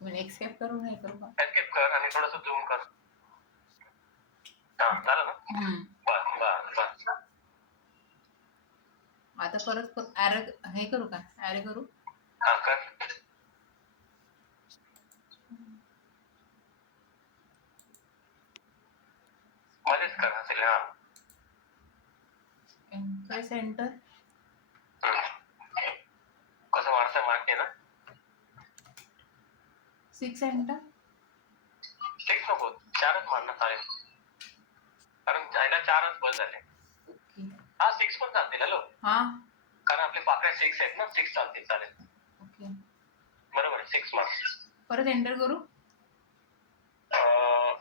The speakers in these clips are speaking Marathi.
एक्सेप्ट करू नाही करू का? एस्केप कर आणि थोडंसं झूम कर. हा झालं ना? बस बस बस. आता परत हे करू का? ऍड करू? हा कर. मध्येच कर असेल. हा काय सेंटर कसं वाढतं माहिती ना? 6 एंटर 6 नको, 4च मारणं चालेल, कारण जायला 4च बस झाले. ओके. हा 6 पण चालतील. हॅलो, हा कारण आपले पाकळ्या 6 आहेत ना, 6 चालतील. चालेल, ओके. बरोबर आहे. 6 मार्क्स. परत एंटर करू?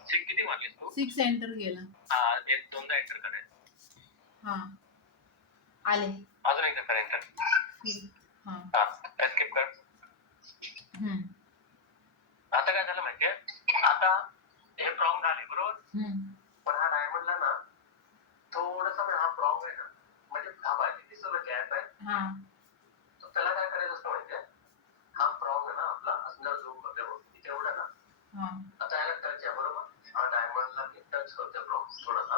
6 किती मारलीस तू? 6 एंटर केला. हा, एक दोनदा एंटर करायचं. हा आले. अजून एकदा कर एंटर. हा एस्केप कर. आता काय झालं माहितीये? आता हे प्रॉंग झाले बरोबर, पण हा डायमंडला ना थोडासा हा प्रॉंग आहे ना, म्हणजे हा बाहेर दिसतो ना गॅप आहे, तर त्याला काय करायचं असतं माहितीये? हा प्रॉंग आहे ना आपला, असणार जो इथे एवढा ना, आता याला टच आहे बरोबर, हा डायमंडला मी टच करतोय प्रॉंग थोडासा,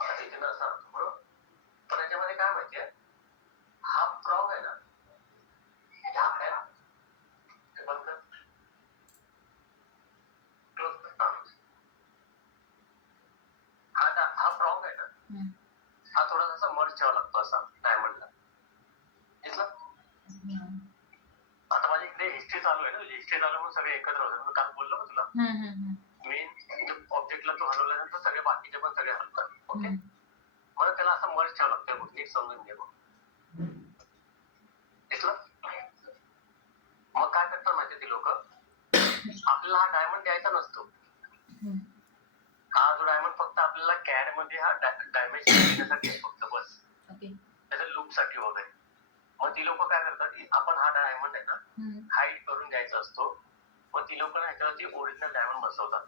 आता इथे ना असा बरोबर, पण याच्यामध्ये काय माहितीये? हा प्रॉंग आहे ना, ह्या हे बंद कर, क्लोज कर. हा प्रॉंग आहे ना, हा थोडासा मर्ज ठेवावा लागतो असा डायमंडला. दिसलं? आता माझी इकडे हिस्ट्री चालू आहे ना, हिस्ट्री चालू म्हणून सगळे एकत्र होतात. मी काल बोललो का तुला? मेन ऑब्जेक्टला तू हलवल्यानंतर सगळे बाकीचे पण सगळे हलतात. ओके, म्हणून त्याला असं मर्ज ठेवावं लागतं. नीट समजून घे. दिसलं? मग काय करतात माहिती ती लोक, आपल्याला हा डायमंड द्यायचा नसतो. हा जो डायमंड फक्त आपल्याला कॅड मध्ये हा डायमेन्शन देण्यासाठी आहे फक्त, बस त्याच्या लूप साठी वगैरे. मग ती लोक काय करतात की आपण हा डायमंड आहे ना हाईड करून द्यायचा असतो, मग ती लोक ह्याच्यावरती ओरिजिनल डायमंड बसवतात.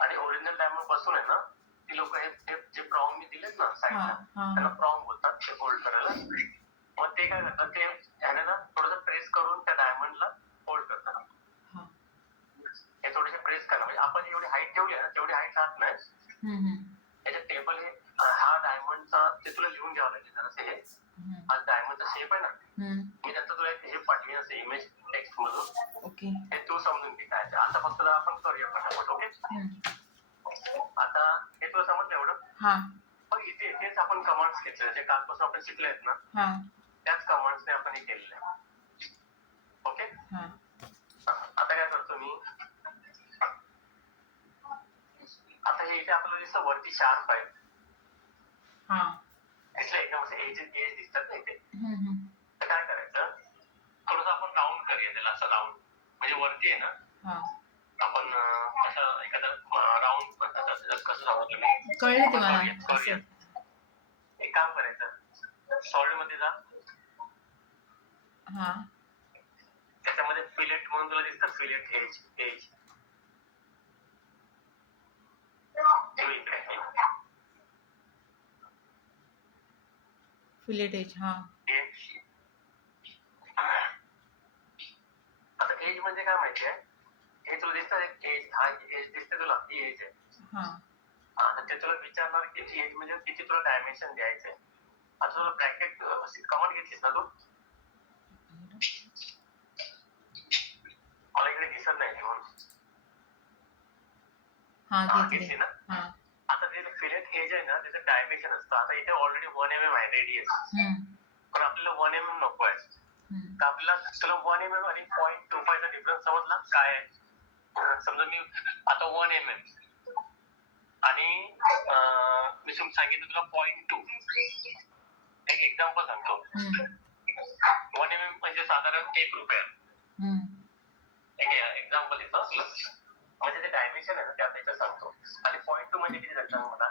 आणि ओरिजिनल डायमंड बसून आहे ना, ती लोक हे जे प्रॉंग मी दिलेत ना साईडला, त्यांना प्रॉंग बोलतात, ते होल्ड करायला. मग ते काय करतात, ते ह्याने ना थोडंसं प्रेस करून त्या डायमंडला होल्ड करतात. हे थोडेसे प्रेस करा, म्हणजे आपण जेवढी हाईट ठेवली आहे ना तेवढी हाईट राहत नाही. त्याच्या टेबल हे हा डायमंडचा, ते तुला लिहून घ्यावं लागेल जरासे. हे हा डायमंडचा शेप आहे ना, मी नंतर तुला हे पाठवीन असं इमेज टेक्स्ट मधून. ओके, हे तू समजून घे काय. आता फक्त आपण करूया पटापट. ओके, आता हे तुला समजलं एवढं? पण इथे तेच आपण कमांड्स घेतले जे कालपासून आपण शिकले आहेत ना, त्याच कमांड्सने आपण हे केलेलं आहे. ओके, आता काय करतो मी, आता हे इथे आपल्याला दिसतं वरती शार्प आहे, दिसलं एकदम असं एज दिसतात ना इथे. तर काय करायचं, थोडंसं आपण राऊंड करूया त्याला, असं राऊंड म्हणजे वरती आहे ना, आपण असं एखादं राऊंड कसं सांगतो मी, कळलं. एक काम करायचं, सॉलिड मध्ये जा, त्याच्यामध्ये फिलेट म्हणून तुला दिसतं, fillet edge edge fillet edge. आता एज म्हणजे काय माहितीये, हे तुला दिसतं एज, हा एज दिसते तुला, ही एज आहे. आता ते तुला विचारणार की एज म्हणजे किती तुला डायमेन्शन द्यायचंय. आता तुला ब्रॅकेट कमांड घेतलीस ना तू, मला इकडे दिसत नाही म्हणून घेतली ना. आता जे फिलेट एज आहे ना, त्याचं डायमेन्शन असतं. आता इथे ऑलरेडी 1 mm आहे रेडियस, पण आपल्याला 1 mm नको आहे. तर आपल्याला तुला 1 mm आणि 0.25 चा डिफरन्स समजला काय आहे? समजा मी आता 1 mm आणि मी सांगितलं तुला 0.2. एक एक्झाम्पल सांगतो. 1 mm म्हणजे साधारण 1 रुपया. एक्झाम्पल येतं म्हणजे ते डायमेन्शन आहे ना, त्यापेक्षा सांगतो. आणि 0.2 म्हणजे किती सांगता मला?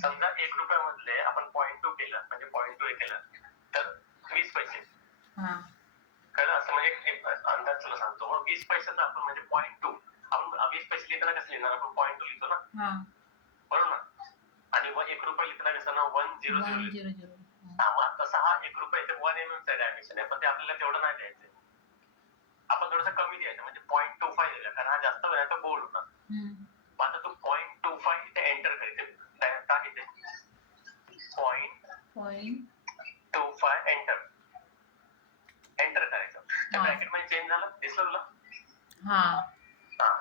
समजा 1 रुपयामधले आपण 0.2 केलं, म्हणजे 0.2 केलं तर 20 पैसे. कळलं? असं म्हणजे अंदाज तुला सांगतो. मग 20 पैशाचं आपण म्हणजे 0.2, आपण 20 पैसे लिहिताना कसं लिहिणार? आपण 0.2 लिहितो ना, बरोबर ना? आणि मग 1 रुपये लिहिताना कसं ना 100 100. मग तसा हा 1 रुपये ते 1 mm चा डायमेन्शन आहे, पण ते आपल्याला तेवढं नाही द्यायचं. आपण थोडंसं कमी द्यायचं, म्हणजे 0.25 दिलं, कारण हा जास्त वेळ तो बोर्ड होता. मग आता तू 0.25 इथे एंटर करायचं. काय इथे 0.25 एंटर करायचं. त्या ब्रॅकेट मध्ये चेंज झालं, दिसलं तुला? हा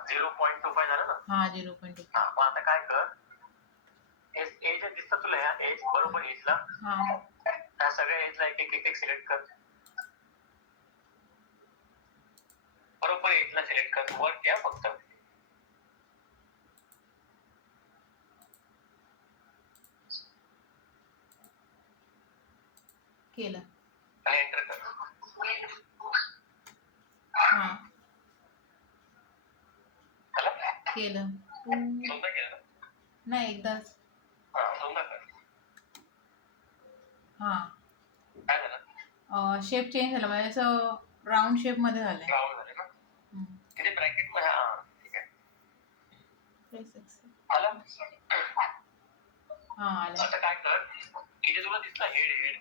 0.25 झालं ना. हा 0.2. मग आता काय कर, एज दिसतं तुला, ह्या एज बरोबर एजला, त्या सगळ्या एजला एक सिलेक्ट कर. बरोबर एजला सिलेक्ट कर, वर घ्या फक्त. केलं आणि एंटर कर. केलं दोनदा केलं ना? नाही, एकदाच. दोनदा कर. काय झालं? शेप चेंज झाला, म्हणजे असं राऊंड शेप मध्ये झालंय. राऊंड झाले ना. इथे ब्रॅकेट मध्ये ठीक आहे. आलं? आलं. आता काय कर, इथे तुला दिसला हेड.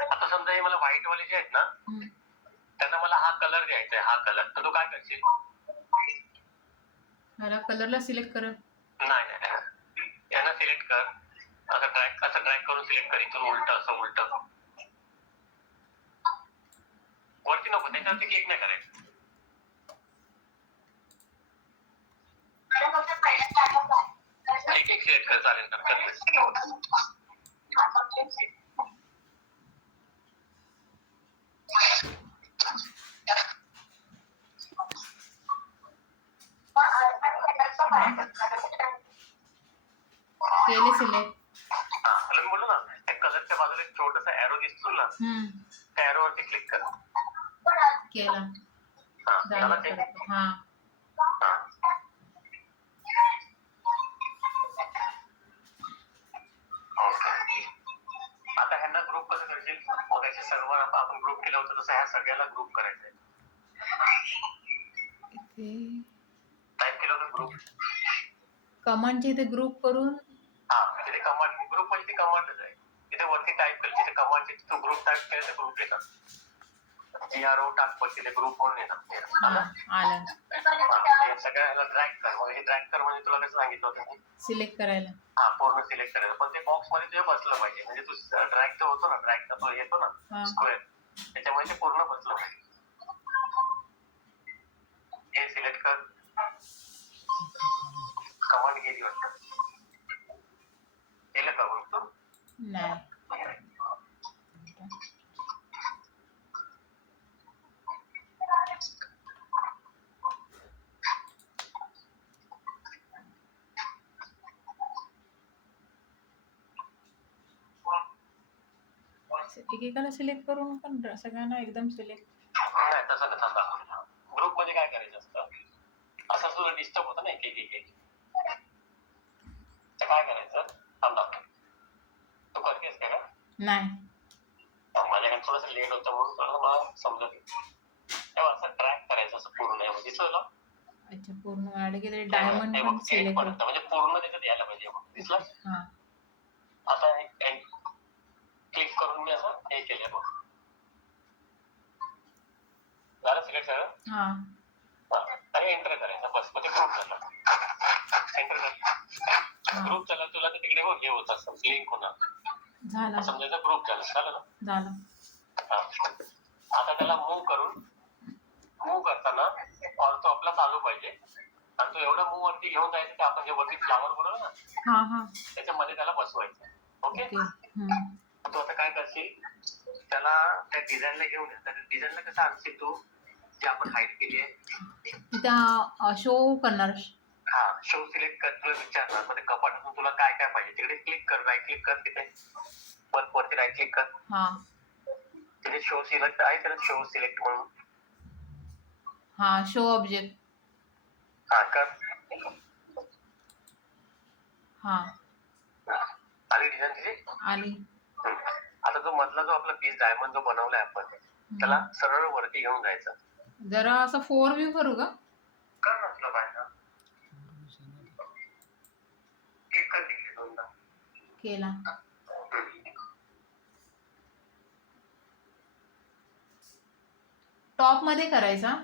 आता समजा हे मला व्हाईट वाले जे आहेत ना, त्यांना मला हा कलर द्यायचा आहे, हा कलर. तर तू काय करशील? मला कलरला सिलेक्ट कर. नाही, यांना सिलेक्ट कर. असं ड्रॅग करून सिलेक्ट कर. इथून असं उलट वरती नको, त्याच्यावरती क्लिक नाही करायचं. एक सिलेक्ट कर, चालेल तर कर. केले सिलेक्ट. तुला मी बोललो ना, त्या कलरच्या बाजूला एक छोटासा एरो दिसतो ना, त्या एरो वरती क्लिक कर. केला. आता ह्यांना ग्रुप कसं करशील? मगाशी सर्व आपण ग्रुप केलं होतं तसं ह्या सगळ्याला ग्रुप करायचंय. टाइप केलं होतं ग्रुप. कमांडचे इथे ग्रुप करून. तिथे कमांड, ग्रुप म्हणजे ती कमांडच आहे. तिथे वरती टाइप कर, तिथे कमांडचे तू ग्रुप टाइप केलं तर ग्रुप येतात. GRO टाक, पण तिथे ग्रुप म्हणून येतात. आलं. सगळ्याला ड्रॅग कर. मग हे ड्रॅग कर म्हणजे तुला कसं सांगितलं होतं? सिलेक्ट करायला. पूर्ण सिलेक्ट करायचं, पण ते बॉक्स मध्ये तुझ्या बसलं पाहिजे. म्हणजे तू ड्रॅग जो होतो ना, ड्रॅगचा तो येतो ना स्क्वेअर, त्याच्यामुळे ते पूर्ण बसलं पाहिजे. हे सिलेक्ट कर. कमांड गेली वाटतं. केलं का ग्रुप तू? नाही. एकेकाला सिलेक्ट करून पण सगळ्यांना एकदम सिलेक्ट नाही, तसं नसतं दाखवलं. ग्रुप मध्ये काय करायचं असतं, असं तुला डिस्टर्ब होतं ना एक. काय करायचं, थांब दाखव. तू करतेस का? नाही. माझ्याकडे थोडंसं लेट होतं म्हणून थोडं मला समजत तेव्हा असं ट्रॅक करायचं, असं पूर्ण दिसलं. अच्छा, पूर्ण ऍड केले. डायमंड पण सिलेक्ट कर, म्हणजे पूर्ण त्याच्यात यायला पाहिजे. दिसलं? आता क्लिक करून मी असं हे केलंय बघ. झालं सिलेक्ट सगळं? आणि एंटर करायचं, बस. मग ते ग्रुप झालं. एंटर कर. ग्रुप झाला तुला, तर तिकडे हे होत असतं, लिंक होणार. समजायचं ग्रुप झालं ना. आता त्याला मूव्ह करताना ऑर्थो आपला चालू पाहिजे. आणि तो एवढं मूव्ह वरती घेऊन जायचं की आपण जे वरती फ्लावर बनवलं ना, त्याच्यामध्ये त्याला बसवायचं. ओके. तू आता काय करशील, त्याला त्या डिझाईनला घेऊन ये. त्या डिझाईनला कसं आणशील तू, जी आपण हाईट केली आहे तिथं शो करणार. शो सिलेक्ट कर. तुला विचारणार मध्ये कपाटातून तुला काय काय पाहिजे, तिकडे क्लिक कर, राईट क्लिक कर. तिथे वरती राईट क्लिक कर. तिथे शो सिलेक्ट आहे, तर शो सिलेक्ट म्हणून शो ऑब्जेक्ट कर. आली डिझाईन तिथे? आली. आता जो मधला जो आपला पीस डायमंड जो बनवलाय आपण, त्याला सरळ वरती घेऊन जायचं. जरा असं 4 व्ह्यू करू का? कर नसलं पाहिजे. क्लिक कर तिकडे दोनदा. केला. टॉप मध्ये करायचा.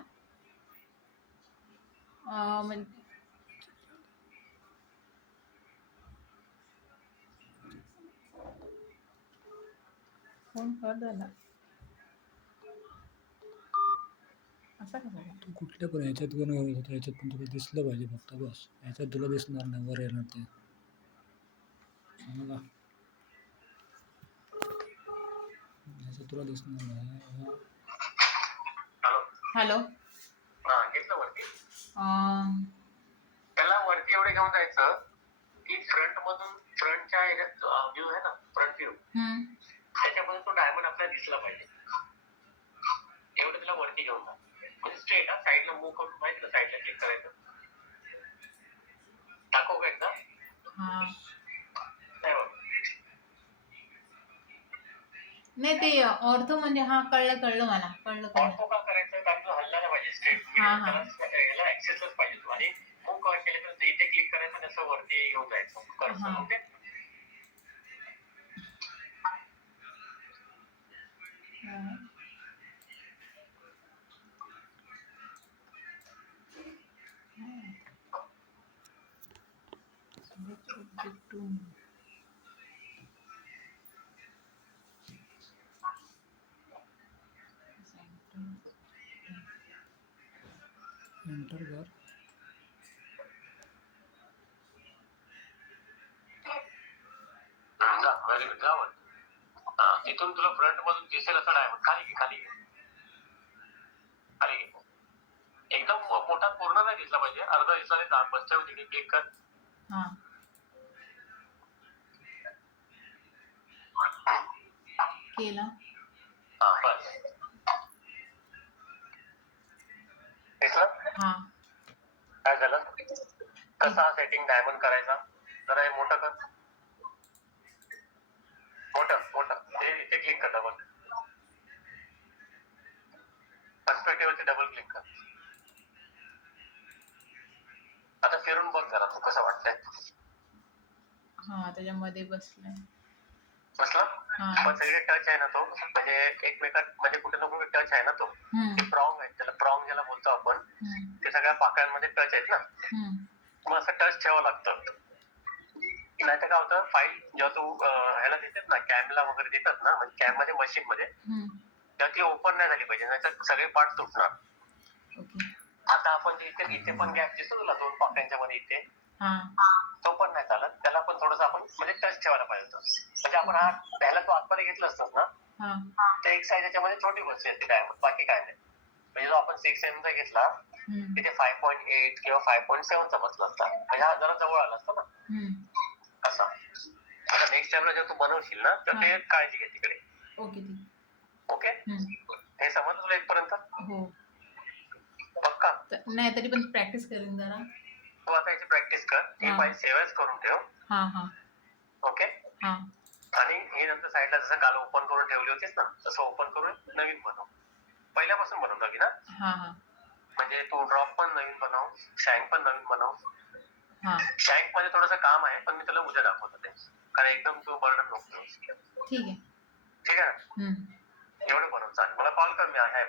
म्हणजे फोन कट झाला. असा कसा झाला? तू कुठल्या पण ह्याच्यात पण ह्याच्यात पण तुला दिसलं पाहिजे फक्त बस. ह्याच्यात तुला दिसणार नाही, वर येणार ते. समजा ह्याच्यात तुला दिसणार नाही. हॅलो. हॅलो. हा घेतलं वरती. अं, त्याला वरती एवढे घेऊन जायचं की फ्रंटच्या व्ह्यू आहे ना, फ्रंट व्ह्यू, हम्म. त्याच्यामध्ये तो डायमंड आपल्याला दिसला पाहिजे. एवढं त्याला वरती घेऊन जा. म्हणजे स्ट्रेट हा, साईडला मूव्ह करून माहिती ना, साईडला क्लिक करायचं. दाखवू का एकदा? हा. नाही बघ. नाही ते ऑर्थो म्हणजे हा कळलं मला. ऑर्थो का करायचं? कारण तो हल्ला नाही पाहिजे स्ट्रेट. याला ऍक्सेसच पाहिजे तो. आणि मूव्ह कव्हर केल्यानंतर इथे क्लिक करायचं आणि असं वरती घेऊन जायचं कर्सर. ओके. एंटर कर. Very good. जा वर. तिथून तुला फ्रंट मधून दिसेल असं डायमंड खाली घे, खाली घे, खाली घे. एकदम मोठा पूर्ण नाही दिसला पाहिजे, अर्धा दिसला तरी बसच्या तिथे क्लिक कर. केला. हा बस. दिसलं? हा. काय झालं? कसा सेटिंग डायमंड करायचा? जरा हे मोठं कर. मोठं ते इथे क्लिक कर. डबल पर्स्पेक्टिव्हवरती डबल क्लिक कर. आता फिरून बघ जरा, तू कसं वाटतंय. हा, त्याच्यामध्ये बसलाय. बसला? पण सगळे टच आहे ना तो, म्हणजे एकमेकात, म्हणजे कुठे ना कुठे टच आहे ना तो. प्रॉंग आहे, त्याला प्रॉंग ज्याला बोलतो आपण, ते सगळ्या पाकळ्यांमध्ये टच आहेत ना. मग असं टच ठेवावं लागतं. नाही तर काय होतं, फाईल जेव्हा तू ह्याला देतात ना, कॅमला वगैरे देतात ना, म्हणजे कॅम मध्ये, मशीन मध्ये, तेव्हा ती ओपन नाही झाली पाहिजे, नाहीतर सगळे पार्ट तुटणार. आता आपण इथे पण गॅप दिसतो तुला, दोन पाकळ्यांच्या मध्ये इथे, तो पण नाही चालत. त्याला पण थोडंसं आपण म्हणजे टच ठेवायला पाहिजे होतं. म्हणजे आपण ह्याला तू आतमध्ये घेतलं असतं ना, तर एक साईज याच्यामध्ये छोटी बसली असते डायमंड, बाकी काय नाही. म्हणजे जो आपण 6 mm चा घेतला, तिथे 5.8 किंवा 5.7 चा बसला असता, म्हणजे हा जरा जवळ आला असता ना. असा. आता नेक्स्ट टाइमला जेव्हा तू बनवशील ना, तर ते काळजी घे तिकडे. ओके. हे समजलं तुला इथपर्यंत? हो. पक्का? नाही, तरी पण प्रॅक्टिस करेन जरा. तू आता याची प्रॅक्टिस कर. ही फाईल सेव्ह करून ठेव. ओके. आणि हे नंतर साईडला जसं काल ओपन करून ठेवली होतीस ना, तसं ओपन करून नवीन बनव. पहिल्यापासून बनव नवीन. म्हणजे तू ड्रॉप पण नवीन बनव, शँक पण नवीन बनव. शँक मध्ये थोडंसं काम आहे, पण मी तुला उद्या दाखवतो ते, कारण एकदम तू बर्डन नको. ठीक आहे ना? एवढं बनव. चालेल, मला कॉल कर, मी आहे.